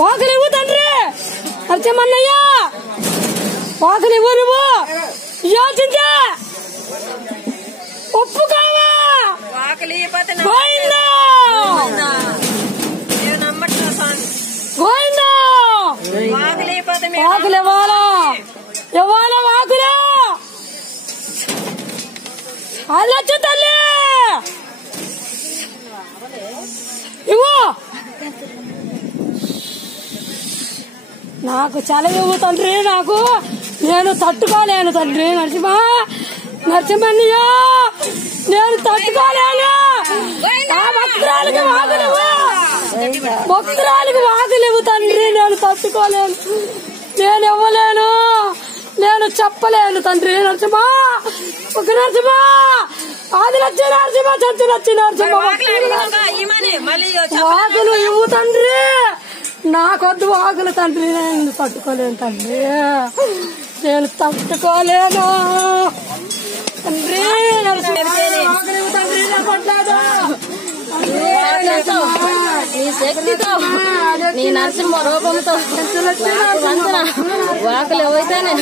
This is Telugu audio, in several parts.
వాకలివ్వు తండ్రి నరసింహన్నయ్య వాకలివ్వు నువ్వు యోచించా ఒప్పుకోవా వాకులు ఇవ్వాలా ఇవ్వాలా వాకులు అల్లొచ్చు తల్లి ఇవ్వు నాకు చలవివ్వు తండ్రి నాకు నేను తట్టుకోలేను తండ్రి నరసింహన్నయ్య నేను తట్టుకోలేను ఆ భక్తురాలికి వాకులివ్వు తండ్రి నేను తట్టుకోలేను నేను ఇవ్వలేను నేను చెప్పలేను తండ్రి నరసింహ ఒక నరసింహ ఆది లక్ష్మి నరసింహ చచ్చి లక్ష్మి నరసింహ వాకులు ఇవ్వు తండ్రి నాకొద్దు వాకులు తండ్రి నేను తట్టుకోలేను తండ్రి నేను తట్టుకోలేను తండ్రి వాకులు ఇవ్వు తండ్రి నా పట్లేదు నీ శక్తితో నీ నరసింహ రూపంతో వందన వాకులు అయితేనే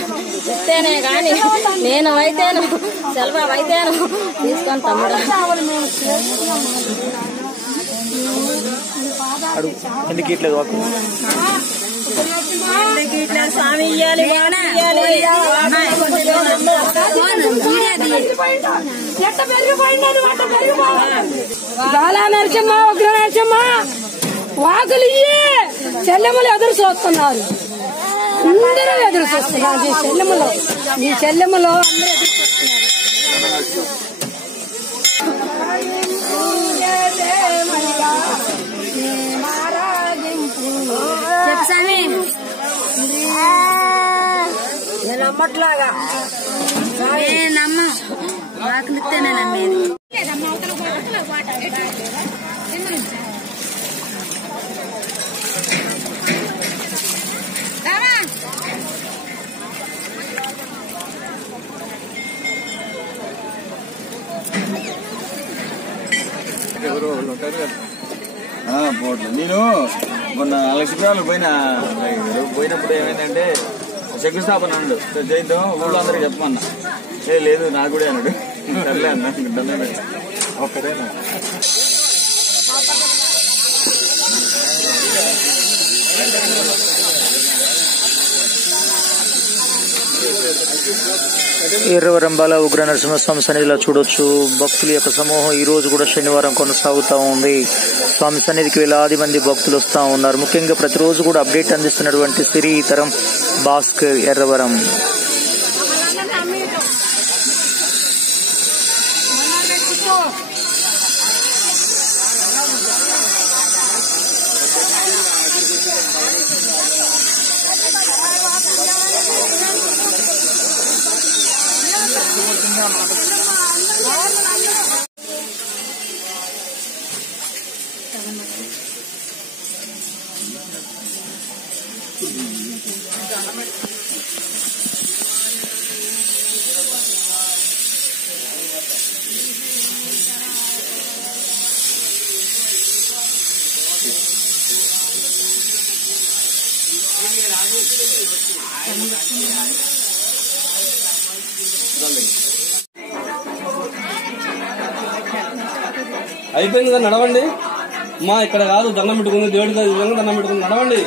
ఇస్తేనే గాని నేను అయితేను సెలవు అయితేను తీసుకొని తమ్ముడు ఎందుకు ఇట్లేదు వాకు స్వామి గాలా నరసింహ ఉగ్ర నరసింహ వాకులు ఇయ్యి చెల్లెమ్మలు ఎదురు చూస్తున్నారు అందరూ ఎదురు చూస్తున్నారు ఈ చెల్లెమ్మలో అందరూ ఎదురు చూస్తున్నారు నేను నమ్మట్లాగా నమ్మ వాకులిస్తే నేను నమ్మేది నేను మొన్న లక్ష్మీరాలు పోయినప్పుడు ఏమైందంటే శంకుస్థాపన అన్నాడు చేద్దాం ఊళ్ళో అందరికి చెప్పమన్నా లేదు నాకు కూడా అన్నాడు సర్లే అన్నా ఒక్కడే ఎర్రవరంబాల ఉగ్ర నరసింహస్వామి సన్నిధిలో చూడొచ్చు. భక్తుల యొక్క సమూహం ఈ రోజు కూడా శనివారం కొనసాగుతా ఉంది. స్వామి సన్నిధికి వేలాది మంది భక్తులు వస్తా ఉన్నారు. ముఖ్యంగా ప్రతిరోజు కూడా అప్డేట్ అందిస్తున్నటువంటి శ్రీతరం భాస్కర్ ఎర్రవరం. అయిపోయింది కదా, నడవండి. మా ఇక్కడ కాదు దండం పెట్టుకుంది, దేవుడి దండం పెట్టుకుని నడవండి.